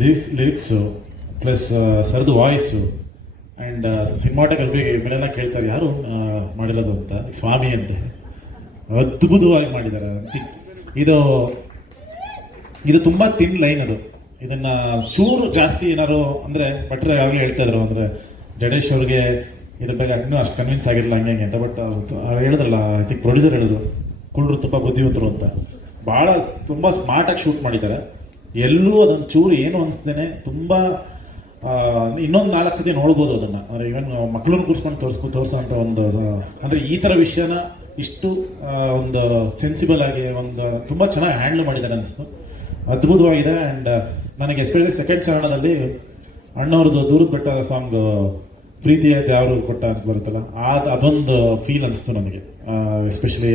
Lyrics lyrics plus ಸರ್ದು voice and cinematography ಇವನ್ನೆಲ್ಲ ಕೇಳ್ತಾರೆ, ಯಾರು ಮಾಡಿರೋದು ಅಂತ? ಸ್ವಾಮಿ ಅಂತ. ಅದ್ಭುತವಾಗಿ ಮಾಡಿದ್ದಾರೆ. ಇದು ಇದು ತುಂಬ ತಿನ್ ಲೈನ್ ಅದು. ಇದನ್ನ ಚೂರು ಜಾಸ್ತಿ ಏನಾದ್ರು ಅಂದರೆ, ಭಟ್ರು ಯಾವಾಗಲೂ ಹೇಳ್ತಾ ಇದ್ರು. ಅಂದರೆ, ಜಡೇಶ್ ಅವ್ರಿಗೆ ಇದ್ರ ಬಗ್ಗೆ ಇನ್ನೂ ಅಷ್ಟು ಕನ್ವಿನ್ಸ್ ಆಗಿರಲಿಲ್ಲ ಹಂಗೆ ಹಂಗೆ ಅಂತ. ಬಟ್ ಅವ್ರು ಹೇಳಿದ್ರಲ್ಲ ಐ ಥಿಂಕ್ ಪ್ರೊಡ್ಯೂಸರ್ ಹೇಳಿದ್ರು ಕುಳ್ರು ತುಂಬ ಬುದ್ಧಿವಂತರು ಅಂತ. ಭಾಳ, ತುಂಬ ಸ್ಮಾರ್ಟಾಗಿ ಶೂಟ್ ಮಾಡಿದ್ದಾರೆ. ಎಲ್ಲೂ ಅದೊಂದು ಚೂರು ಏನು ಅನಿಸ್ತೇನೆ, ತುಂಬ ಇನ್ನೊಂದು ನಾಲ್ಕು ಸತಿ ನೋಡ್ಬೋದು ಅದನ್ನು. ಅಂದರೆ ಇವನ್ ಮಕ್ಕಳನ್ನು ಕೂರಿಸ್ಕೊಂಡು ತೋರಿಸ್ಕೊ ತೋರಿಸೋಂಥ ಒಂದು ಅಂದರೆ ಈ ಥರ ವಿಷಯನ ಇಷ್ಟು ಒಂದು ಸೆನ್ಸಿಬಲ್ ಆಗಿ ಒಂದು ತುಂಬ ಚೆನ್ನಾಗಿ ಹ್ಯಾಂಡ್ಲ್ ಮಾಡಿದ್ದಾರೆ ಅನಿಸ್ತು. ಅದ್ಭುತವಾಗಿದೆ. ಆ್ಯಂಡ್ ನನಗೆ ಎಸ್ಪೆಷಲಿ ಸೆಕೆಂಡ್ ಚರಣದಲ್ಲಿ ಅಣ್ಣವ್ರದ್ದು ದೂರದ ಬೆಟ್ಟ ಸಾಂಗ್ ಪ್ರೀತಿ ಯಾರು ಕೊಟ್ಟ ಅಂತ ಬರುತ್ತಲ್ಲ ಅದು ಅದೊಂದು ಫೀಲ್ ಅನಿಸ್ತು ನನಗೆ. ಎಸ್ಪೆಷಲಿ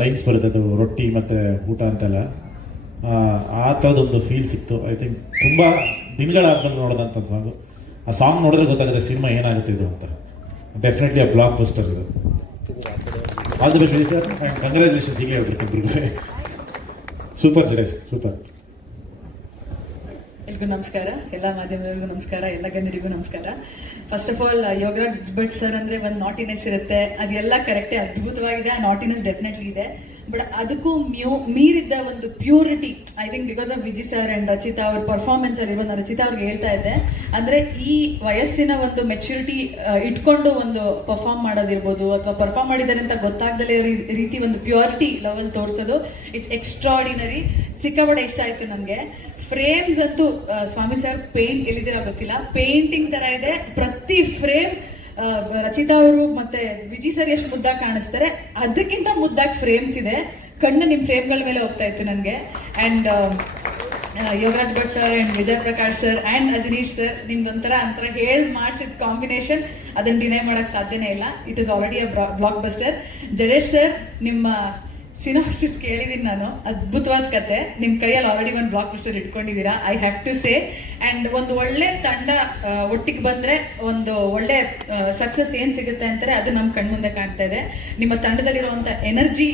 ಲೈನ್ಸ್ ಬರುತ್ತೆ ಅದು ರೊಟ್ಟಿ ಮತ್ತು ಊಟ ಅಂತೆಲ್ಲ. ಆ, ಥರದೊಂದು ಫೀಲ್ ಸಿಕ್ತು. ಐ ಥಿಂಕ್ ತುಂಬ ದಿನಗಳಾದ್ಮೇಲೆ ನೋಡೋದಂಥ ಸಾಂಗು ಆ ಸಾಂಗ್ ನೋಡಿದ್ರೆ ಗೊತ್ತಾಗುತ್ತೆ ಸಿನಿಮಾ ಏನಾಗುತ್ತೆ ಇದು ಅಂತ. ಡೆಫಿನೆಟ್ಲಿ ಆ ಬ್ಲಾಕ್ ಪೋಸ್ಟರ್ ಇದು all the best sir and congratulation super Jadesh super ಎಲ್ರಿಗೂ ನಮಸ್ಕಾರ. ಎಲ್ಲ ಮಾಧ್ಯಮದವರಿಗೂ ನಮಸ್ಕಾರ. ಎಲ್ಲ ಗಣ್ಯರಿಗೂ ನಮಸ್ಕಾರ. First of all Yogaraj Bhat sir ಅಂದ್ರೆ ಒಂದು ನಾಟಿನೆಸ್ ಇರುತ್ತೆ. ಅದೆಲ್ಲ ಕರೆಕ್ಟೇ ಅದ್ಭುತವಾಗಿದೆ. ಆ ನಾಟಿನೆಸ್ ಡೆಫಿನೆಟ್ಲಿ ಇದೆ. ಬಟ್ ಅದಕ್ಕೂ ಮ್ಯೂ, ಮೀರಿದ್ದ ಒಂದು purity I think because of Viji sir and Rachita ಅವ್ರ ಪರ್ಫಾರ್ಮೆನ್ಸ್ ಅಲ್ಲಿ ನಾನು ರಚಿತಾ ಅವ್ರಿಗೆ ಹೇಳ್ತಾ ಇದ್ದೆ. ಅಂದ್ರೆ ಈ ವಯಸ್ಸಿನ ಒಂದು ಮೆಚುರಿಟಿ ಇಟ್ಕೊಂಡು ಒಂದು ಪರ್ಫಾರ್ಮ್ ಮಾಡೋದಿರ್ಬೋದು ಅಥವಾ ಪರ್ಫಾರ್ಮ್ ಮಾಡಿದ್ದಾರೆ ಅಂತ ಗೊತ್ತಾಗ್ದಲೇ ರೀತಿ ಒಂದು ಪ್ಯೂರಿಟಿ ಲೆವೆಲ್ ತೋರಿಸೋದು. ಇಟ್ಸ್ ಎಕ್ಸ್ಟ್ರಾಡಿನರಿ ಸಿಕ್ಕಾಪಟ್ಟೆ ಇಷ್ಟ ಆಯ್ತು ನನಗೆ ಫ್ರೇಮ್ಸ್ ಅಂತೂ ಸ್ವಾಮಿ ಸರ್ ಪೇಂಟ್ ಎಲ್ಲಿದ್ದೀರಾ ಗೊತ್ತಿಲ್ಲ. ಪೇಂಟಿಂಗ್ ತರ ಇದೆ. ಪ್ರತಿ ಫ್ರೇಮ್ ರಚಿತಾ ಅವರು ಮತ್ತೆ ವಿಜಿ ಸರ್ ಎಷ್ಟು ಮುದ್ದಾಗಿ ಕಾಣಿಸ್ತಾರೆ. ಅದಕ್ಕಿಂತ ಮುದ್ದಾಗಿ ಫ್ರೇಮ್ಸ್ ಇದೆ. ಕಣ್ಣು ನಿಮ್ಮ ಫ್ರೇಮ್ಗಳ ಮೇಲೆ ಹೋಗ್ತಾ ಇತ್ತು ನನಗೆ. And Yogaraj Bhat sir and Vijay Prakash sir and Ajaneesh sir ನಿಮ್ದೊಂಥರ ಅಂತರ ಹೇಳಿ ಮಾಡಿಸಿದ ಕಾಂಬಿನೇಷನ್ ಅದನ್ನ ಡಿನೈ ಮಾಡಕ್ ಸಾಧ್ಯನೇ ಇಲ್ಲ. It is already a blockbuster Jadesh sir ನಿಮ್ಮ ಸಿನಾಪ್ಸಿಸ್ ಕೇಳಿದೀನಿ ನಾನು. ಅದ್ಭುತವಾದ ಕತೆ. ನಿಮ್ಮ ಕೈಯಲ್ಲಿ ಆಲ್ರೆಡಿ ಒಂದು blockbuster ಇಟ್ಕೊಂಡಿದ್ದೀರಾ I have to say and ಒಂದು ಒಳ್ಳೆ ತಂಡ ಒಟ್ಟಿಗೆ ಬಂದ್ರೆ ಒಂದು ಒಳ್ಳೆ ಸಕ್ಸಸ್ ಏನು ಸಿಗುತ್ತೆ ಅಂತಾರೆ ಅದು ನಮ್ಮ ಕಣ್ಮುಂದೆ ಕಾಣ್ತಾ ಇದೆ. ನಿಮ್ಮ ತಂಡದಲ್ಲಿರುವಂಥ ಎನರ್ಜಿ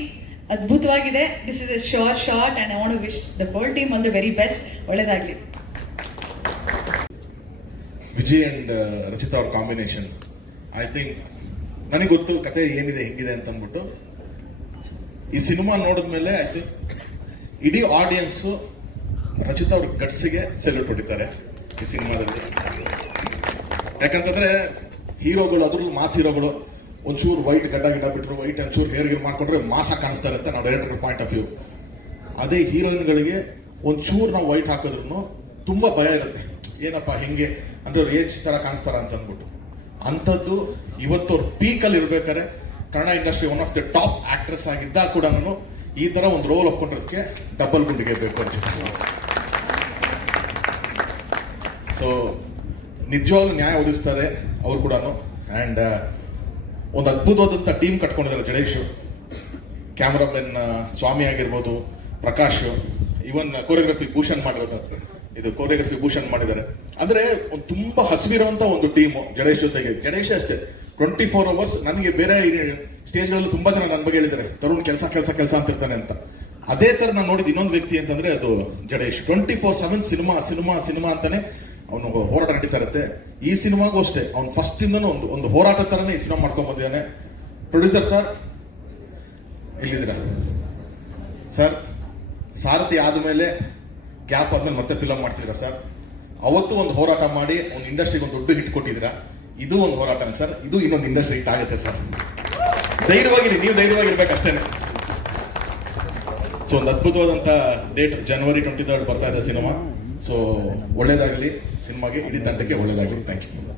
ಅದ್ಭುತವಾಗಿದೆ. This is a sure shot and I want wish the whole team all the very best ಒಳ್ಳೇದಾಗ್ಲಿ. ವಿಜಯ್ ಅಂಡ್ ರಚಿತಾ ಅವ್ರ ಕಾಂಬಿನೇಷನ್ ಐ ಥಿಂಕ್ ನನಗೆ ಗೊತ್ತು ಕತೆ ಏನಿದೆ, ಹೆಂಗಿದೆ ಅಂತ ಅಂದ್ಬಿಟ್ಟು ಈ ಸಿನಿಮಾ ನೋಡಿದ್ಮೇಲೆ ಥಿಂಕ್ ಇಡೀ ಆಡಿಯನ್ಸು ರಚಿತ ಅವ್ರ ಗಟ್ಸಿಗೆ ಸೆಲ್ಯೂಟ್ ಹೊಡಿತಾರೆ ಈ ಸಿನಿಮಾದಲ್ಲಿ. ಯಾಕಂತಂದ್ರೆ ಹೀರೋಗಳು ಅದ್ರಲ್ಲೂ ಮಾಸ್ ಹೀರೋಗಳು ಒಂಚೂರು ವೈಟ್ ಗಡ್ಡ ಗಿಡ್ಡ ಬಿಟ್ಟರು ವೈಟ್ ಒಂಚೂರು ಹೇರ್ ಗಿರ್ ಮಾಡ್ಕೊಂಡ್ರೆ ಮಾಸ ಕಾಣಿಸ್ತಾರೆ ಅಂತ ನಾವು ಡೈರೆಕ್ಟರ್ ಪಾಯಿಂಟ್ ಆಫ್ ವ್ಯೂ ಅದೇ ಹೀರೋಯಿನ್ಗಳಿಗೆ ಒಂಚೂರು ನಾವು ವೈಟ್ ಹಾಕಿದ್ರು ತುಂಬ ಭಯ ಇರುತ್ತೆ. ಏನಪ್ಪ ಹಿಂಗೆ? ಅಂದ್ರೆ ಏಜ್ ತರ ಕಾಣಿಸ್ತಾರ ಅಂತ ಅಂದ್ಬಿಟ್ಟು. ಅಂಥದ್ದು ಇವತ್ತು ಅವ್ರ ಪೀಕಲ್ಲಿ ಇರ್ಬೇಕಾದ್ರೆ Kannada industry one of the top actress ಆಗಿದ್ದಾಗ ಕೂಡ ನಾನು ಈ ತರ ಒಂದು ರೋಲ್ ಒಪ್ಕೊಂಡಿರೋದಕ್ಕೆ ಡಬಲ್ ಗುಂಡಿಗೆ ಬೇಕು ಅಂತ ಸೊ ನಿಜವಾಗ್ಲೂ ನ್ಯಾಯ ಒದಗಿಸ್ತಾರೆ ಅವ್ರು ಕೂಡ ಆ್ಯಂಡ್ ಒಂದು ಅದ್ಭುತವಾದಂಥ ಟೀಮ್ ಕಟ್ಕೊಂಡಿದ್ದಾರೆ ಜಡೇಶ್ ಕ್ಯಾಮ್ರಾಮನ್ ಸ್ವಾಮಿ ಆಗಿರ್ಬೋದು, ಪ್ರಕಾಶ್ ಇವನ್ ಕೋರಿಯೋಗ್ರಫಿ ಭೂಷಣ್ ಮಾಡಿರೋದು ಇದು ಕೋರಿಯೋಗ್ರಫಿ ಭೂಷಣ್ ಮಾಡಿದ್ದಾರೆ. ಅಂದ್ರೆ ಒಂದು ತುಂಬಾ ಹಸಿವಿರುವಂತ ಒಂದು ಟೀಮು ಜಡೇಶ್ ಜೊತೆಗೆ. ಜಡೇಶ್ ಅಷ್ಟೇ. ಟ್ವೆಂಟಿ ಫೋರ್ ಅವರ್ಸ್ ನನಗೆ ಬೇರೆ ಸ್ಟೇಜ್ಗಳಲ್ಲಿ ತುಂಬಾ ಜನ ನನ್ನ ಬಗ್ಗೆ ಹೇಳಿದ್ದಾರೆ. ತರುಣ್ ಕೆಲಸ ಕೆಲಸ ಕೆಲಸ ಅಂತ ಇರ್ತಾನೆ ಅಂತ. ಅದೇ ತರ ನಾನು ನೋಡಿದ ಇನ್ನೊಂದು ವ್ಯಕ್ತಿ ಅಂತಂದ್ರೆ ಅದು Jadesh. Twenty four seven cinema cinema cinema ಅಂತಾನೆ ಅವನು ಹೋರಾಟ ನಡೀತಾ ಇರುತ್ತೆ. ಈ ಸಿನಿಮಾಗೂ ಅಷ್ಟೇ, ಅವ್ನು ಫಸ್ಟ್ ಇಂದನೂ ಒಂದು ಒಂದು ಹೋರಾಟ ತರನೇ ಈ ಸಿನಿಮಾ ಮಾಡ್ಕೊಂಡ್ ಬಂದಿದ್ದಾನೆ. ಪ್ರೊಡ್ಯೂಸರ್ ಸರ್ ಎಲ್ಲಿದ್ದೀರಾ? ಸರ್ ಸಾರಥಿ ಆದಮೇಲೆ ಗ್ಯಾಪ್ ಆದ್ಮೇಲೆ ಮತ್ತೆ ಫಿಲಮ್ ಮಾಡ್ತಿದ್ದೀರಾ ಸರ್ ಅವತ್ತು ಒಂದು ಹೋರಾಟ ಮಾಡಿ ಒಂದು ಇಂಡಸ್ಟ್ರಿಗೆ ಒಂದು ದೊಡ್ಡ ಹಿಟ್ ಕೊಟ್ಟಿದ್ದೀರಾ? ಇದು ಒಂದು ಹೋರಾಟನೇ ಸರ್. ಇದು ಇನ್ನೊಂದು ಇಂಡಸ್ಟ್ರಿ ಆಗುತ್ತೆ ಸರ್. ಧೈರ್ಯವಾಗಿರಿ ನೀವು ಧೈರ್ಯವಾಗಿರ್ಬೇಕಷ್ಟೇ. ಸೊ ಒಂದು ಅದ್ಭುತವಾದಂಥ ಡೇಟ್ ಜನವರಿ ಟ್ವೆಂಟಿ ತರ್ಡ್ ಬರ್ತಾ ಇದೆ ಸಿನಿಮಾ. ಸೊ ಒಳ್ಳೇದಾಗಲಿ, ಸಿನಿಮಾಗೆ ಇಡೀ ತಂಡಕ್ಕೆ ಒಳ್ಳೇದಾಗಲಿ. Thank you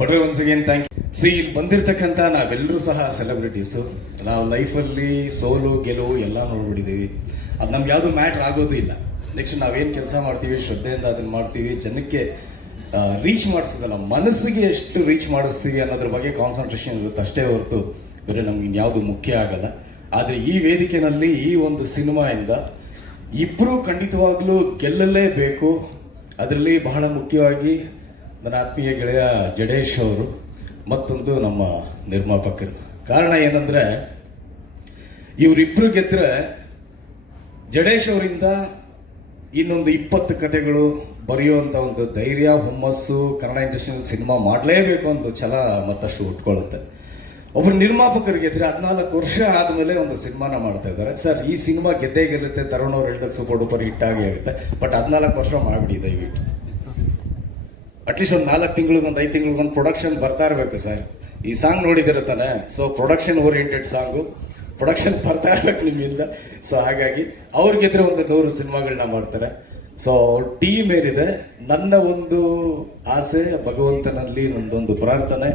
but once again thank you C ಇಲ್ಲಿ ಬಂದಿರತಕ್ಕಂಥ ನಾವೆಲ್ಲರೂ ಸಹ ಸೆಲೆಬ್ರಿಟೀಸು ನಾವು ಲೈಫಲ್ಲಿ ಸೋಲು ಗೆಲುವು ಎಲ್ಲ ನೋಡ್ಬಿಟ್ಟಿದ್ದೀವಿ. ಅದು ನಮ್ಗೆ ಯಾವುದು ಮ್ಯಾಟ್ರ್ ಆಗೋದು ಇಲ್ಲ. ನೆಕ್ಸ್ಟ್ ನಾವೇನು ಕೆಲಸ ಮಾಡ್ತೀವಿ, ಶ್ರದ್ಧೆಯಿಂದ ಅದನ್ನು ಮಾಡ್ತೀವಿ, ಜನಕ್ಕೆ ರೀಚ್ ಮಾಡಿಸೋದಲ್ಲ, ಮನಸ್ಸಿಗೆ ಎಷ್ಟು ರೀಚ್ ಮಾಡಿಸ್ತೀವಿ ಅನ್ನೋದ್ರ ಬಗ್ಗೆ ಕಾನ್ಸಂಟ್ರೇಷನ್ ಇರುತ್ತೆ ಅಷ್ಟೇ ಹೊರತು. ಬೇರೆ ನಮ್ಗೆ ಇನ್ಯಾವುದು ಮುಖ್ಯ ಆಗಲ್ಲ. ಆದರೆ ಈ ವೇದಿಕೆನಲ್ಲಿ ಈ ಒಂದು ಸಿನಿಮಾಯಿಂದ ಇಬ್ಬರು ಖಂಡಿತವಾಗ್ಲೂ ಗೆಲ್ಲಲೇಬೇಕು. ಅದರಲ್ಲಿ ಬಹಳ ಮುಖ್ಯವಾಗಿ ನನ್ನ ಆತ್ಮೀಯ ಗೆಳೆಯ ಜಡೇಶ್ ಅವರು ಮತ್ತೊಂದು ನಮ್ಮ ನಿರ್ಮಾಪಕರು. ಕಾರಣ ಏನಂದ್ರೆ ಇವರಿಬ್ಬರು ಗೆದ್ರೆ ಜಡೇಶ್ ಅವರಿಂದ ಇನ್ನೊಂದು ಇಪ್ಪತ್ತು ಕಥೆಗಳು ಬರೆಯುವಂಥ ಒಂದು ಧೈರ್ಯ, ಹುಮ್ಮಸ್ಸು, ಕನ್ನಡ ಇಂಡಸ್ಟ್ರಿಯಲ್ಲಿ ಸಿನಿಮಾ ಮಾಡಲೇಬೇಕು ಅಂತ ಛಲ ಮತ್ತಷ್ಟು ಉಟ್ಕೊಳ್ಳುತ್ತೆ. ಒಬ್ಬರು ನಿರ್ಮಾಪಕರಿಗೆ ಗೆದ್ರೆ ಹದಿನಾಲ್ಕು ವರ್ಷ ಆದಮೇಲೆ ಒಂದು ಸಿನಿಮಾನ ಮಾಡ್ತಾ ಇದ್ದಾರೆ. ಸರ್, ಈ ಸಿನಿಮಾ ಗೆದ್ದೇ ಗೆಲ್ಲುತ್ತೆ, ತರುಣ್ ಅವ್ರು ಹೇಳಿದಾಗ ಸೂಪರ್ ಡೂಪರ್ ಹಿಟ್ ಆಗಿ ಆಗುತ್ತೆ. ಬಟ್ ಹದಿನಾಲ್ಕು ವರ್ಷ ಮಾಡಿಬಿಡಿ ದಯವಿಟ್ಟು. ಅಟ್ಲೀಸ್ಟ್ ಒಂದು ನಾಲ್ಕು ತಿಂಗಳಿಗೊಂದು, ಐದು ತಿಂಗಳಿಗೊಂದು ಪ್ರೊಡಕ್ಷನ್ ಬರ್ತಾ ಇರಬೇಕು, ಸರ್. ಈ ಸಾಂಗ್ ನೋಡಿದಿರ ತಾನೆ? So production oriented song production ಬರ್ತಾ ಇರಬೇಕು ನಿಮ್ಮಿಂದ. ಸೊ ಹಾಗಾಗಿ ಅವ್ರಿಗೆದ್ರೆ ಒಂದು ನೂರು ಸಿನಿಮಾಗಳನ್ನ ಮಾಡ್ತಾರೆ. ಸೊ ಟೀಮ್ ಏನಿದೆ, ನನ್ನ ಒಂದು ಆಸೆ, ಭಗವಂತನಲ್ಲಿ ನಂದೊಂದು ಪ್ರಾರ್ಥನೆ.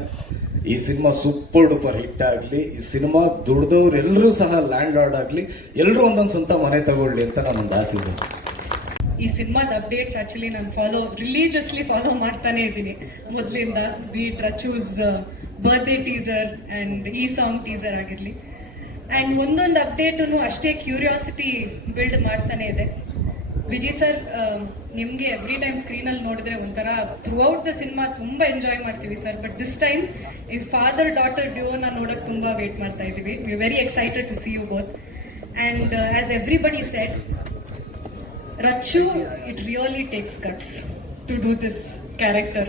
ಈ ಸಿನಿಮಾ ಸೂಪರ್ ಡೂಪರ್ ಹಿಟ್ ಆಗಲಿ, ಈ ಸಿನಿಮಾ ದುಡ್ದವ್ರು ಎಲ್ಲರೂ ಸಹ ಲ್ಯಾಂಡ್ ಲಾರ್ಡ್ ಆಗಲಿ ಎಲ್ಲರೂ ಒಂದೊಂದು ಸ್ವಂತ ಮನೆ ತಗೊಳ್ಳಿ ಅಂತ ನಾನೊಂದು ಆಸೆ ಇದೆ. ಈ ಸಿನಿಮಾದ ಅಪ್ಡೇಟ್ಸ್ ಆಕ್ಚುಲಿ ನಾನು ಫಾಲೋ ರಿಲೀಜಿಯಸ್ಲಿ ಫಾಲೋ ಮಾಡ್ತಾನೆ ಇದ್ದೀನಿ. ಮೊದಲಿಂದ ಬೀಟ್ ರಚೂಸ್ ಬರ್ತ್ಡೇ ಟೀಸರ್ ಆ್ಯಂಡ್ ಈ ಸಾಂಗ್ ಟೀಸರ್ ಆಗಿರಲಿ. ಆ್ಯಂಡ್ ಒಂದೊಂದು ಅಪ್ಡೇಟು ಅಷ್ಟೇ ಕ್ಯೂರಿಯಾಸಿಟಿ ಬಿಲ್ಡ್ ಮಾಡ್ತಾನೆ ಇದೆ. ವಿಜಯ್ ಸರ್ ನಿಮಗೆ ಎವ್ರಿ ಟೈಮ್ ಸ್ಕ್ರೀನಲ್ಲಿ ನೋಡಿದ್ರೆ ಒಂಥರ ಥ್ರೂ ಔಟ್ ದ ಸಿನಿಮಾ ತುಂಬ ಎಂಜಾಯ್ ಮಾಡ್ತೀವಿ ಸರ್. ಬಟ್ ದಿಸ್ ಟೈಮ್ ಈ ಫಾದರ್ ಡಾಟರ್ ಡ್ಯೂನ ನೋಡಕ್ಕೆ ತುಂಬ ವೇಟ್ ಮಾಡ್ತಾ ಇದ್ದೀವಿ. We very excited to see you both and as everybody set Rachu, it really takes guts to do this character.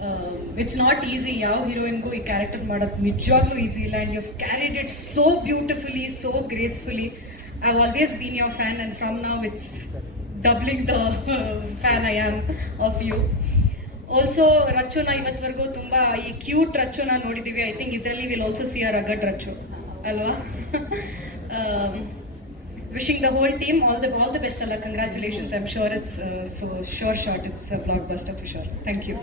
Um, it's not easy ಯಾವ ಹೀರೋಯಿನ್ಗೂ ಈ character ಮಾಡೋದು ನಿಜವಾಗ್ಲೂ ಈಸಿ ಇಲ್ಲ and you carried it so beautifully so gracefully I always been your fan and from now it's doubling the fan I am of you also ರಚ್ಚುನ ಇವತ್ತವರೆಗೂ ತುಂಬ ಈ cute ರಚ್ಚುನ ನೋಡಿದ್ದೀವಿ ಐ ಥಿಂಕ್ ಇದರಲ್ಲಿ ವಿಲ್ ಆಲ್ಸೋ ಸಿ ಆರ್ ಅಗಡ್ ರಚ್ಚು ಅಲ್ವಾ Um, wishing the whole team all the all the best Allah congratulations i'm sure it's uh, so sure shot it's a blockbuster for sure thank you